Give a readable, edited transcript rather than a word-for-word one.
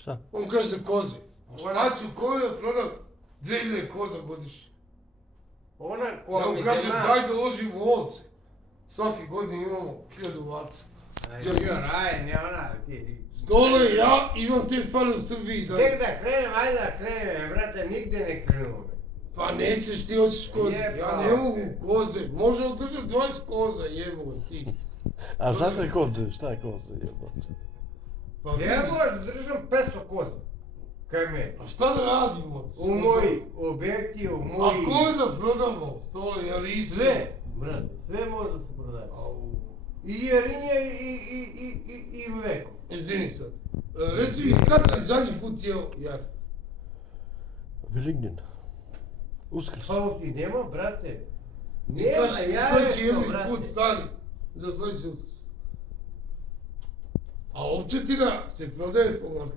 Šta? On kaže za koze. A šta ću koju da prodam 2000 koza godišnje? Ona Ja koja mu mi se kažem zna. daj da uložimo u ovce. Svake godine imamo 1000 ovaca. Bio raj, ne ona. Dole ja imam te pare u Srbiji. Tek da krenem, ajde da krenem, brate, nigde ne krenuo me. Pa nećeš ti hoćeš koze. Ja Jebate. ne mogu koze. Može održati 20 koza jebo ti. A šta je koze? Šta je koze jebote? Pa vidi. Ja možda držam 500 koza. Kaj me? A šta da radimo? U moji objekti, u A moji... koje da prodamo? Stole, jarice? Sve, brate, sve može da se prodaje. Au. I Jerinje i Mleko. Izvini sad. Reci mi, kad si zadnji put jeo jar? Veligdjen. Uskrs. Pa ti nema, brate. Ni Nema, kad si javeto, jedni brate. put stari za sledeći uskrs. A ovčetina se prodaje po marketu.